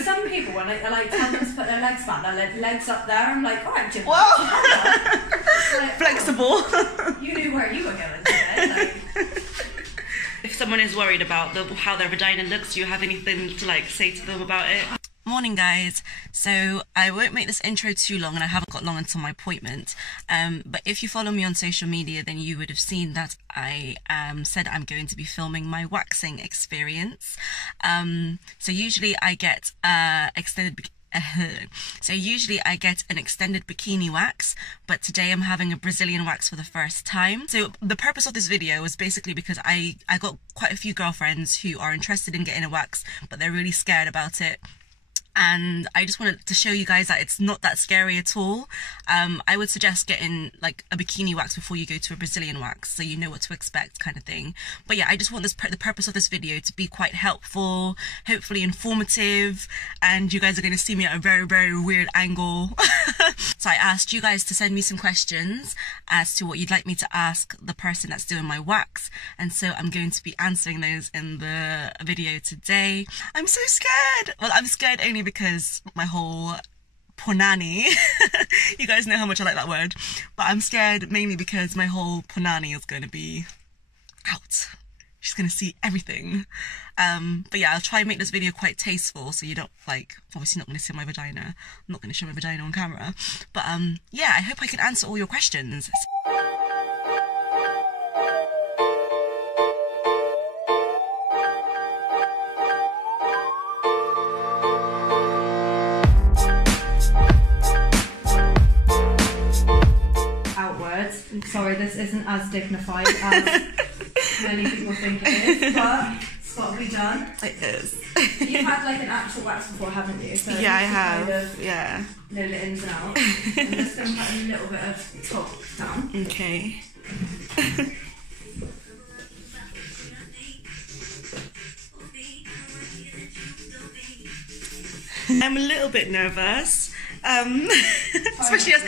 Some people, when I like tell them to put their legs back, their legs up there, I'm like, alright, Jim. Whoa! Like, flexible. Oh, you knew where you were going today. Like. If someone is worried about how their vagina looks, do you have anything to like say to them about it? Morning guys, so I won't make this intro too long and I haven't got long until my appointment, but if you follow me on social media then you would have seen that I said I'm going to be filming my waxing experience. So usually I get an extended bikini wax, but today I'm having a Brazilian wax for the first time. So the purpose of this video was basically because I got quite a few girlfriends who are interested in getting a wax, but they're really scared about it. And I just wanted to show you guys that it's not that scary at all. I would suggest getting like a bikini wax before you go to a Brazilian wax, so you know what to expect, kind of thing. But yeah, I just want the purpose of this video to be quite helpful, hopefully informative, and you guys are going to see me at a very, very weird angle. So I asked you guys to send me some questions as to what you'd like me to ask the person that's doing my wax, and so I'm going to be answering those in the video today. I'm so scared. Well, I'm scared only because my whole punani, you guys know how much I like that word, but I'm scared mainly because my whole punani is going to be out. She's going to see everything. But yeah, I'll try and make this video quite tasteful so you don't, like, obviously not going to see my vagina. I'm not going to show my vagina on camera. But yeah, I hope I can answer all your questions. Sorry, this isn't as dignified as many people think it is, but it's got to be done. It is. You've had like an actual wax before, haven't you? So yeah, I have. Kind of yeah. Know the ins and outs. I'm just going to put a little bit of top down. Okay. I'm a little bit nervous. Especially as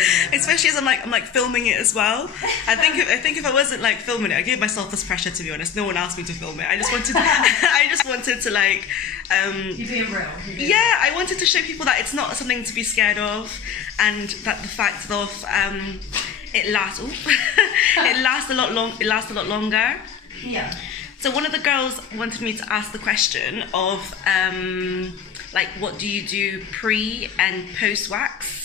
I'm like filming it as well. I think if I wasn't like filming it, I gave myself this pressure, to be honest. No one asked me to film it. I just wanted to like You're being real. Yeah, I wanted to show people that it's not something to be scared of, and that the fact of it lasts a lot longer. Yeah. So one of the girls wanted me to ask the question of like, what do you do pre and post wax?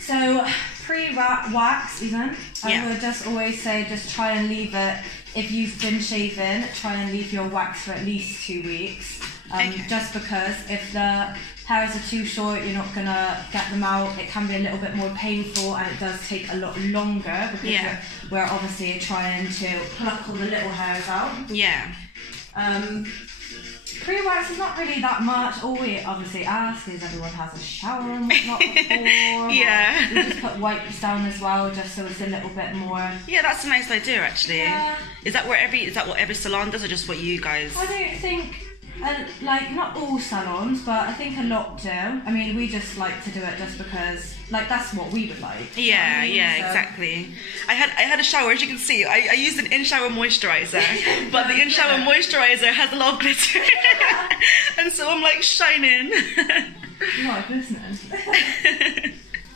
So pre-wax even, yeah. I would just always say just try and leave it, if you've been shaving, try and leave your wax for at least 2 weeks. Okay. Just because if the hairs are too short, you're not going to get them out. It can be a little bit more painful and it does take a lot longer because we're obviously trying to pluck all the little hairs out. Yeah. Pre-wax is not really that much. All we obviously ask is everyone has a shower and whatnot before. Yeah. We just put wipes down as well, just so it's a little bit more. Yeah, that's a nice idea actually. Yeah. Is that what every salon does, or just what you guys? I don't think, like, not all salons, but I think a lot do. I mean, we just like to do it just because, like, that's what we would like. Yeah, exactly. I had a shower, as you can see. I used an in-shower moisturizer, but the in-shower moisturizer has a lot of glitter, and so I'm like shining. What a business.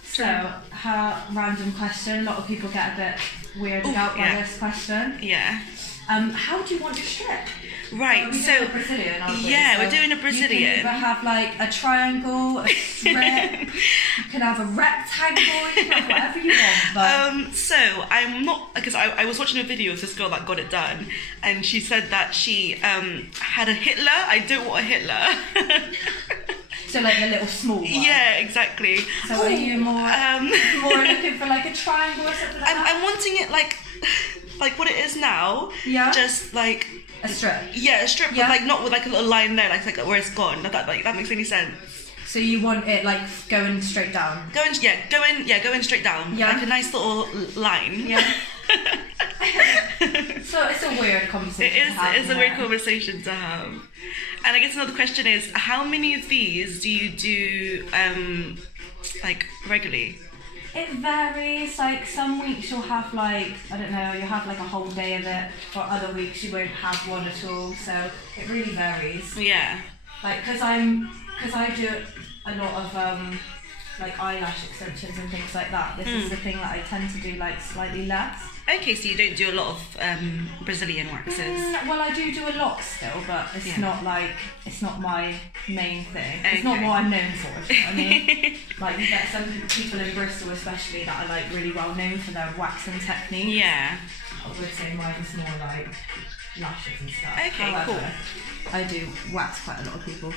So, her random question. A lot of people get a bit weirded out by this question. Yeah. How do you want to strip? Right, so we're doing a Brazilian, aren't we? Yeah, so we're doing a Brazilian. You can either have like a triangle, a strip, you can have a rectangle, you can have whatever you want. But so I'm not, because I was watching a video of this girl that got it done, and she said that she had a Hitler. I don't want a Hitler. So like the little small one. Yeah, exactly. So are you more looking for like a triangle or something like that? I'm wanting it like what it is now. Yeah. Just like a strip. Yeah, a strip, but like not with like a little line there, like where it's gone. That makes any sense. So you want it like going straight down? Going straight down. Yeah. Like a nice little line. Yeah. So it's a weird conversation. It's a weird conversation to have. And I guess another question is, how many of these do you do like regularly? It varies. Like some weeks you'll have like, I don't know, you'll have like a whole day of it, or other weeks you won't have one at all. So it really varies. Yeah. Like, because I'm because I do a lot of like eyelash extensions and things like that. This is the thing that I tend to do like slightly less. Okay, so you don't do a lot of Brazilian waxes? Well, I do a lot still, but it's not like, it's not my main thing. Okay. It's not what I'm known for, if you know what I mean? Like, you get some people in Bristol especially that are like really well known for their waxing technique. Yeah. I would say mine is more like lashes and stuff. Okay, However, cool. I do wax quite a lot of people.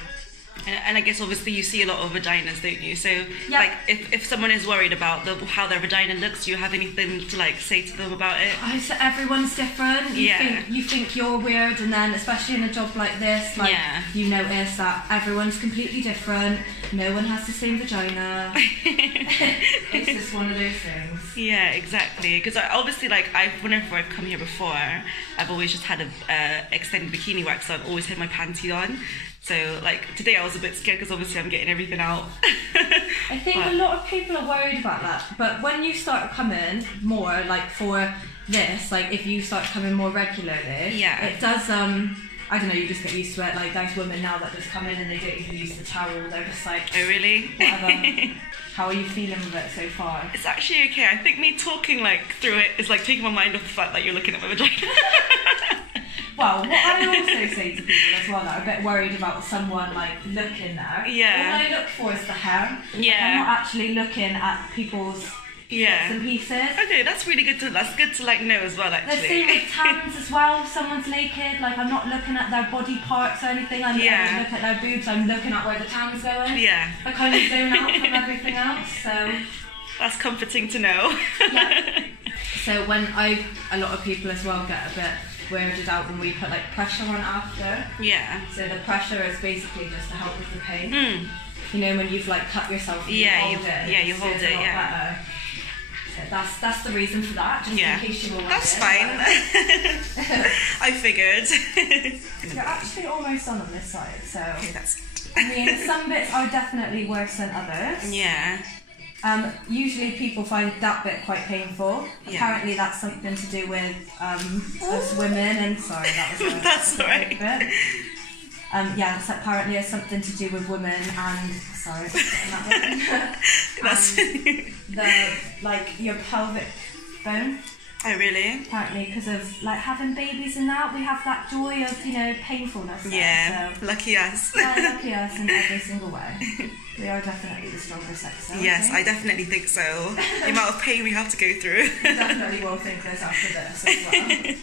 And I guess obviously you see a lot of vaginas, don't you? So like if someone is worried about how their vagina looks, do you have anything to like say to them about it? Everyone's different. You think you're weird, and then especially in a job like this, like you notice that everyone's completely different. No one has the same vagina. It's just one of those things. Yeah, exactly. Because obviously, like whenever I've come here before, I've always just had a extended bikini wax, so I've always had my panties on. So, like, today I was a bit scared because obviously I'm getting everything out. I think a lot of people are worried about that. But when you start coming more, like, for this, like, if you start coming more regularly, it does, I don't know, you just get used to it. Like, there's women now that just come in and they don't even use the towel. They're just like, oh, really? Whatever. How are you feeling with it so far? It's actually okay. I think me talking, like, through it is, like, taking my mind off the fact that you're looking at my vagina. Well, what I also say to people as well that are a bit worried about someone like looking there. Yeah. All I look for is the hair. Yeah. I'm not actually looking at people's bits and pieces. Okay, that's really good to like know as well, actually. The same with tans as well. If someone's naked, like I'm not looking at their body parts or anything. I'm looking at their boobs. I'm looking at where the tan's going. Yeah. I kind of zone out from everything else. So that's comforting to know. Yeah. So when a lot of people as well get a bit weirded out when we put like pressure on after. Yeah. So the pressure is basically just to help with the pain. You know, when you've like cut yourself and you hold it. You hold it, better. So that's the reason for that, just in case you were wondering. That's fine. I figured. You're actually almost done on this side, so okay, that's I mean some bits are definitely worse than others. Yeah. Usually people find that bit quite painful. Yeah. Apparently that's something to do with us women, and sorry, that was that's alright. Bit. Yes, apparently it's something to do with women and sorry, that that's the like your pelvic bone. Oh really? Apparently because of like having babies and that, we have that joy of, you know, painfulness. Yeah, so. Lucky us. Yeah, lucky us in every single way. We are definitely the stronger sex. Yes, I definitely think so. The amount of pain we have to go through. You definitely will think this after this as well.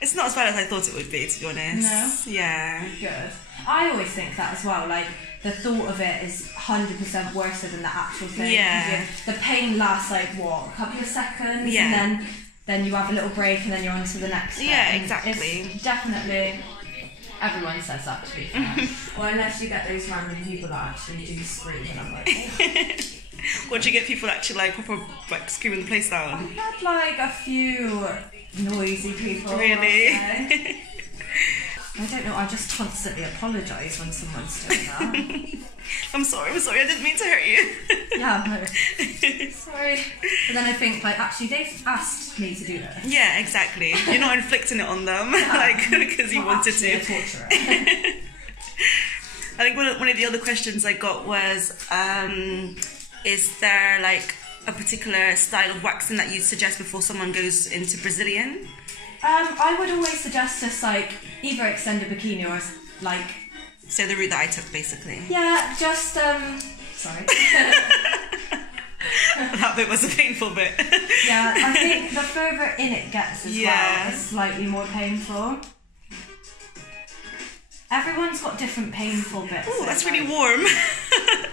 It's not as bad as I thought it would be, to be honest. No? Yeah. Good. I always think that as well, like, the thought of it is 100% worse than the actual thing. Yeah. The pain lasts, like, what, a couple of seconds? Yeah. And then you have a little break and then you're on to the next one. Yeah, exactly. It's definitely... Everyone says that, to be fair. Well, unless you get those random people that actually do scream, and I'm like... Oh. What, do you get people actually, like, proper, like, screaming the place down? I've had, like, a few noisy people. Really? I don't know, I just constantly apologise when someone's doing that. I'm sorry, I didn't mean to hurt you. Yeah, no. Sorry. But then I think, like, actually, they've asked me to do this. Yeah, exactly. You're not inflicting it on them, like, because you wanted to. A torturer. I think one of the other questions I got was, is there, like, a particular style of waxing that you'd suggest before someone goes into Brazilian? I would always suggest just like either extended bikini or like. So the route that I took, basically. Yeah, just sorry. That bit was a painful bit. Yeah, I think the further in it gets as well, it's slightly more painful. Everyone's got different painful bits. Oh, that's really warm.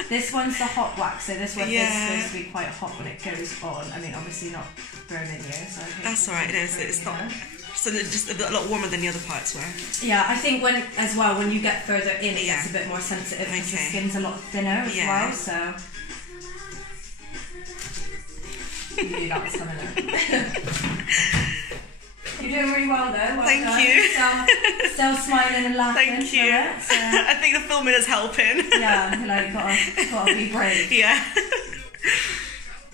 This one's the hot wax, so this one is supposed to be quite hot when it goes on. I mean, obviously not burning you, so I think that's alright. It's not. So they're just a lot warmer than the other parts were. Yeah, I think when you get further in, it gets a bit more sensitive because the skin's a lot thinner as well. So you knew that was coming in. You're doing really well though. Well Thank done. you. Still smiling and laughing. Thank you. It, so. I think the filming is helping. Yeah, like gotta be brave. Yeah.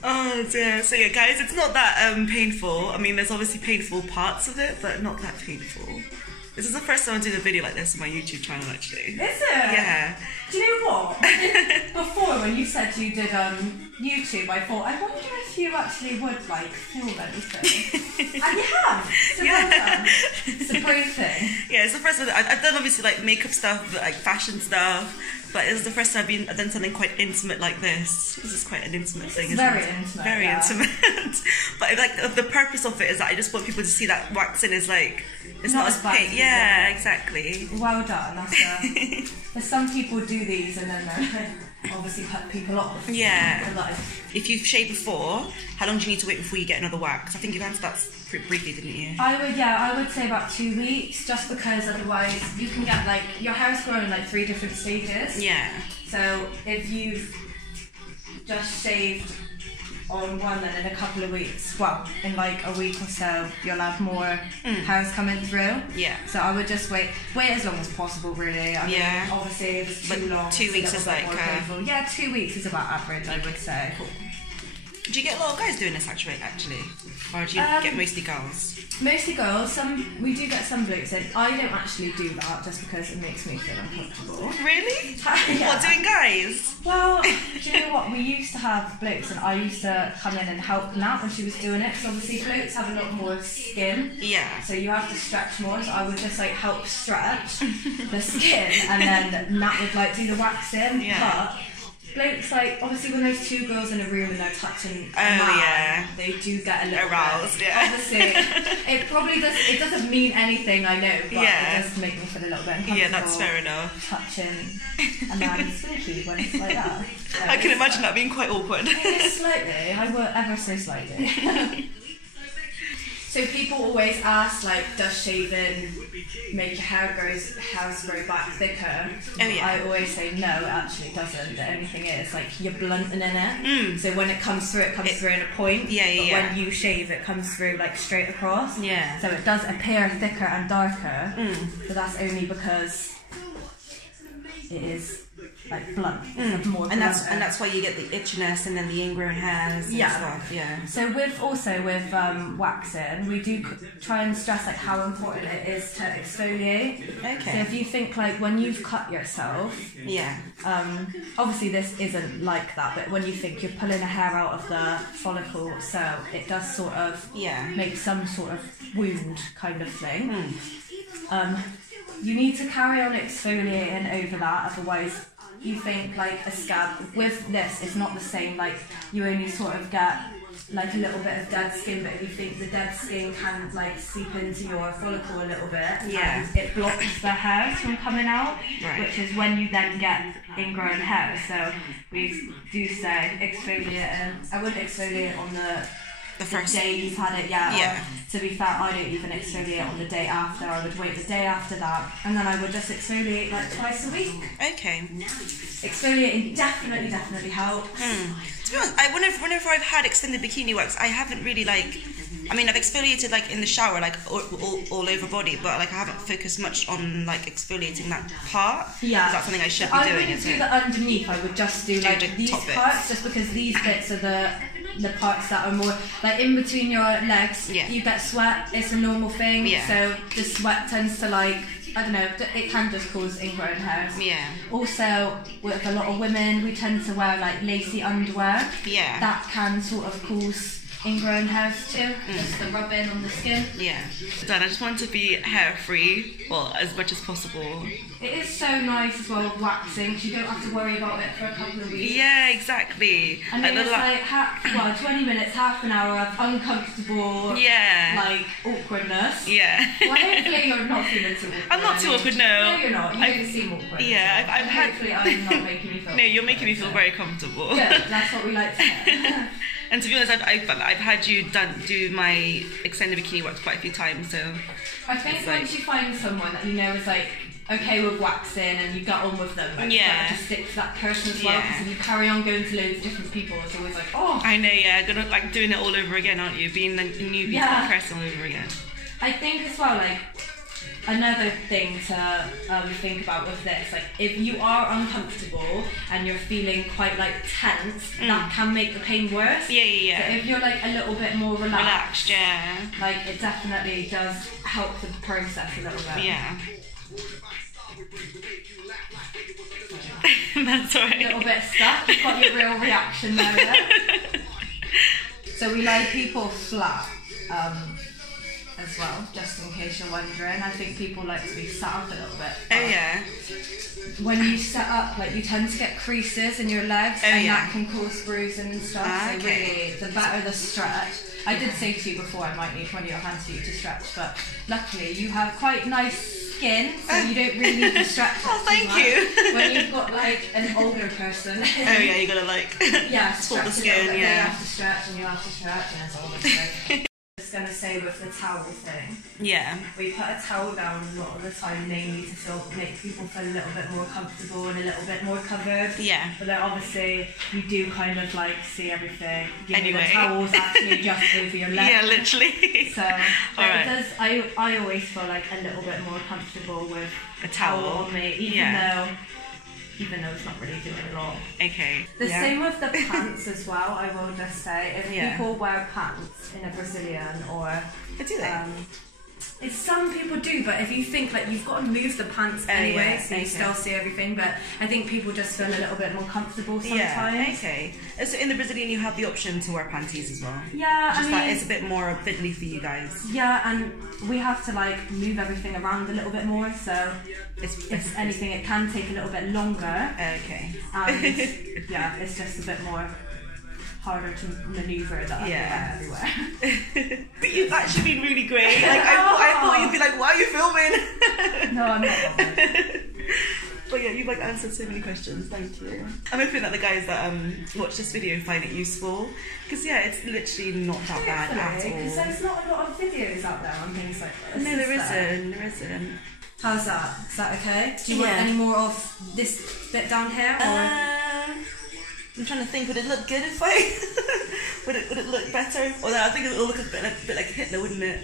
Oh dear. So yeah, guys, it's not that painful. I mean, there's obviously painful parts of it, but not that painful. This is the first time I'm doing a video like this on my YouTube channel, actually. Is it? Yeah. Do you know what? Before, when you said you did YouTube, I thought, I wonder if you actually would like film anything. And you have. So well done. It's a brave thing. Yeah, it's the first time. I've done obviously like makeup stuff, like fashion stuff, but it's the first time I've done something quite intimate like this. This is quite an intimate thing. Isn't Very it? intimate. Very yeah. intimate. But like the purpose of it is that I just want people to see that waxing is like it's not as bad. Yeah, exactly. Well done. That's there's some people do these and then they obviously cut people off. Yeah. For life. If you've shaved before, how long do you need to wait before you get another wax? I think you answered that pretty briefly, didn't you? I would say about 2 weeks, just because otherwise you can get like your hair's growing in like 3 different stages. Yeah. So if you've just shaved on one, then in a couple of weeks, well, in like a week or so, you'll have more hairs coming through. Yeah. So I would just wait as long as possible, really. I mean, obviously, if it's too long, 2 weeks is like. Yeah, 2 weeks is about average, I would say. Cool. Do you get a lot of guys doing this actually, or do you get mostly girls? Mostly girls. We do get some blokes in. I don't actually do that just because it makes me feel uncomfortable. Really? Yeah. What, doing guys? Well, do you know what? We used to have blokes, and I used to come in and help Nat when she was doing it. Because obviously blokes have a lot more skin. Yeah. So you have to stretch more. So I would just like help stretch the skin, and then Nat would like do the waxing. Yeah. But blokes, like, obviously when there's 2 girls in a room and they're touching a man, they do get a little aroused, bit. yeah. Obviously, it doesn't mean anything, I know, but it does make me feel a little bit uncomfortable. Yeah, that's fair enough. Touching a man's squinky when it's like that. So I can imagine that being quite awkward. It is slightly, I will ever so slightly. So people always ask, like, does shaving make your hairs grow back thicker? Oh yeah. I always say no, it actually doesn't. The only thing is, like, you're blunting in it. So when it comes through, it comes through in a point. Yeah, yeah. But when you shave, it comes through like straight across. Yeah. So it does appear thicker and darker. But that's only because it is like blunt. It's more and that's why you get the itchiness and then the ingrown hairs and stuff. Yeah. So with waxing, we do try and stress like how important it is to exfoliate. Okay. So if you think like when you've cut yourself, obviously this isn't like that, but when you think you're pulling a hair out of the follicle, so it does sort of make some sort of wound kind of thing. You need to carry on exfoliating over that, otherwise you think like a scab. With this, it's not the same, like you only sort of get like a little bit of dead skin, but if you think the dead skin can like seep into your follicle a little bit, and it blocks the hairs from coming out, which is when you then get ingrown hair. So we do say exfoliate. I wouldn't exfoliate on the first day you've had it, to be fair, I don't even exfoliate on the day after. I would wait the day after that, and then I would just exfoliate like twice a week. Okay. Exfoliating definitely helps. To be honest, whenever I've had extended bikini wax, I haven't really like. I mean, I've exfoliated like in the shower, like all over body, but like I haven't focused much on like exfoliating that part. Yeah. That's something I should be doing. I wouldn't do the underneath. I would just do like these parts, just because these bits are the parts that are more like in between your legs. You get sweat. It's a normal thing. So the sweat tends to like, I don't know, it can just cause ingrown hairs. Also, with a lot of women, we tend to wear like lacy underwear. That can sort of cause ingrown hairs too, just the rubbing on the skin. Done. I just want to be hair free, well, as much as possible. It is so nice as well with waxing, because you don't have to worry about it for a couple of weeks. Yeah, exactly. And then it's like 20 minutes, half an hour of uncomfortable, like awkwardness. Well, hopefully you're not feeling too awkward. I'm not too awkward, no. No, you're not. You don't seem awkward. Yeah, I've had. Hopefully I'm not making you feel. No, you're making me feel very comfortable. Good. That's what we like to hear. And to be honest, I've had you do my extended bikini wax quite a few times, so. I think once you find someone that you know is like okay with waxing and you get on with them, like to stick to that person as well, because if you carry on going to loads of different people, it's always like, oh. I know, gonna like doing it all over again, aren't you? Being a new person all over again. I think as well, like another thing to think about with this, like if you are uncomfortable and you're feeling quite like tense, that can make the pain worse. Yeah. So if you're like a little bit more relaxed, yeah. like it definitely does help the process a little bit. Yeah. That's alright. A little bit stuck. You've got your real reaction there. So we lay people flat as well, just in case you're wondering. I think people like to be sat up a little bit. Oh yeah. When you set up, like you tend to get creases in your legs, and that can cause bruising and stuff. So really, the better the stretch. I did say to you before I might need one of your hands for you to stretch, but luckily you have quite nice skin, so you don't really need to stretch. Oh, thank you. When you've got like an older person. Oh yeah, you gotta like stretch the skin. They have to stretch, and you have to stretch, and it's all the same. Just gonna say with the towel thing. Yeah. We put a towel down a lot of the time, mainly to make people feel a little bit more comfortable and a little bit more covered. Yeah. But then obviously you do kind of like see everything. Anyway. The towel's actually just over your leg. Yeah, literally. So it does. I always feel like a little bit more comfortable with a towel on me, even though it's not really doing a lot. Okay. The same with the pants as well, I will just say. If people wear pants in a Brazilian or... Do they? Some people do, but if you think like you've got to move the pants anyway, so you still see everything, but I think people just feel a little bit more comfortable sometimes. Yeah, okay. So in the Brazilian you have the option to wear panties as well? Yeah, just that it's a bit more fiddly for you guys. Yeah, and we have to like move everything around a little bit more, so if anything it can take a little bit longer. Okay. And it's just a bit more harder to manoeuvre that everywhere. But you've actually been really great. Like I thought you'd be like, why are you filming? No, I'm not. But yeah, you've like answered so many questions. Thank you. I'm hoping that the guys that watch this video find it useful, because it's literally not that bad at all. Because there's not a lot of videos out there on things like this. No, there isn't. How's that? Is that okay? Do you want any more of this bit down here? Or? I'm trying to think, would it look good if I... would it look better? Although I think it will look a bit like Hitler, wouldn't it?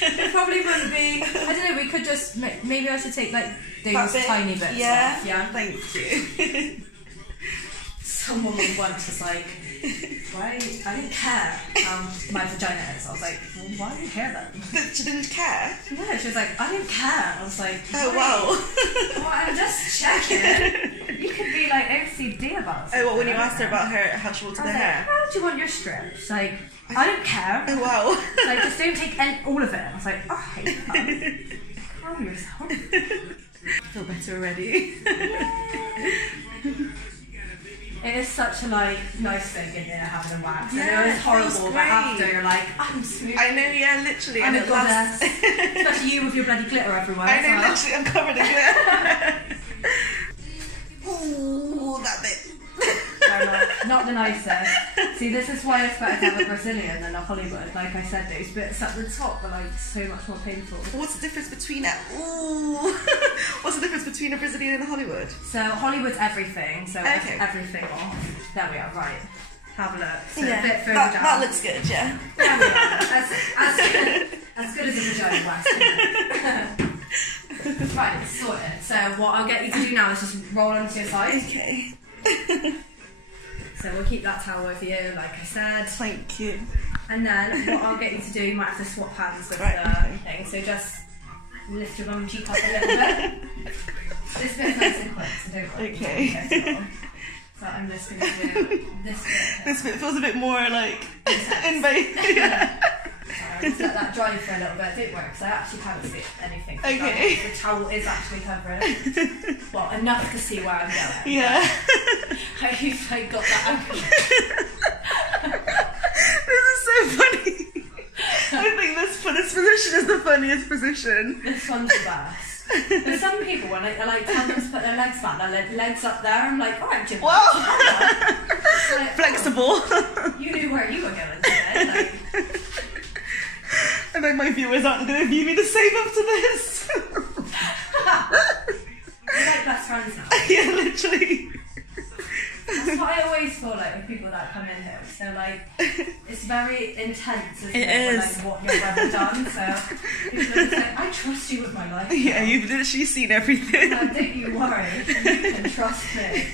It probably wouldn't be... I don't know, we could just... Maybe I should take like those tiny bits off. Yeah, thank you. Some woman once was like, why? I didn't care my vagina is. I was like, well, why do you care then? She didn't care? Yeah, she was like, I didn't care. I was like, oh wow. Well, I'm just checking. You could be like OCD about it. Oh, well, when you asked her about how she wanted her hair? How do you want your strips? She's like, I don't care. Oh wow. Like, just don't take all of it. I was like, oh, I hate that. Calm yourself. I feel better already. It is such a nice thing in here having a wax. Yeah, I know it's horrible, but after you're like, I'm smooth. I know, yeah, literally. I'm a goddess. Especially you with your bloody glitter everywhere. I know, literally, I'm covered in glitter. Ooh, that bit. Not the nicest. See, this is why it's better to have a Brazilian than a Hollywood. Like I said, those bits at the top are like so much more painful. What's the difference between What's the difference between a Brazilian and a Hollywood? So Hollywood's everything. So everything off. There we are. Right. Have a look. So a bit further down. That looks good. Yeah. There we are. As good as a vagina wax. Right, it's sorted. So what I'll get you to do now is just roll onto your side. Okay. So we'll keep that towel over you, like I said. Thank you. And then what I'll get you to do, you might have to swap hands with the thing. So just lift your bum cheek up a little bit. This bit's nice and quick, so don't worry. Okay. So I'm just going to do this bit. This bit feels a bit more like invasive. Sorry, just let that dry for a little bit. Don't worry, because I actually can't see anything. Okay. The towel is actually covering. Well, enough to see where I'm going. Yeah. I got that. This is so funny. I think this position is the funniest position. This one's the best. But some people, when I like tell them to put their legs back, their legs up there, I'm like, alright, Jim. Wow. Like, flexible. You knew where you were going today. Like. And then my viewers aren't going to view me the same after this. We're like best friends now. Yeah, literally. That's what I always feel like with people that come in here. so like it's very intense, isn't it? Like what you've ever done. So it's like, I trust you with my life. Yeah, you've literally seen everything. Don't you worry, you can trust me.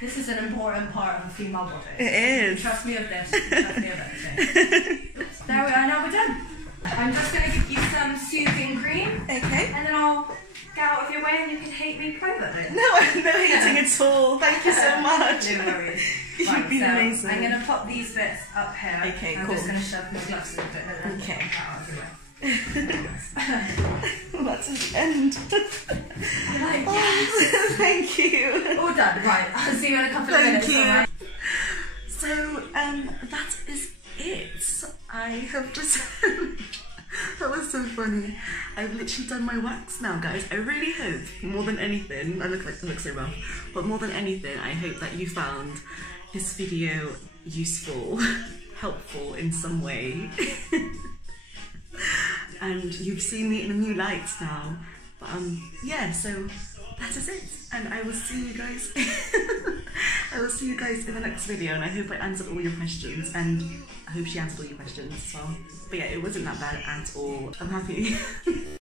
This is an important part of a female body. It is. Trust me of this, trust me of everything. There we are, now we're done. I'm just going to give you some soothing cream. Okay. And then I'll get out of your way and you can hate me privately. No, I'm no hating at all. Thank you so much. No worries. You've been amazing. I'm going to pop these bits up here. Okay, I'm cool. just going to shove my gloves in a bit and then okay. get out of your way. Well, that's the end. Like, yes. Thank you. All done. Right, I'll see you in a couple of minutes. Thank you. Right? So, that is it. I have just... That was so funny. I've literally done my wax now, guys. I really hope, more than anything, I look so rough, but more than anything, I hope that you found this video useful, helpful in some way. And you've seen me in a new light now. But yeah, so that is it. And I will see you guys I will see you guys in the next video, and I hope I answered all your questions, and I hope she answered all your questions as well. But yeah, it wasn't that bad at all. I'm happy.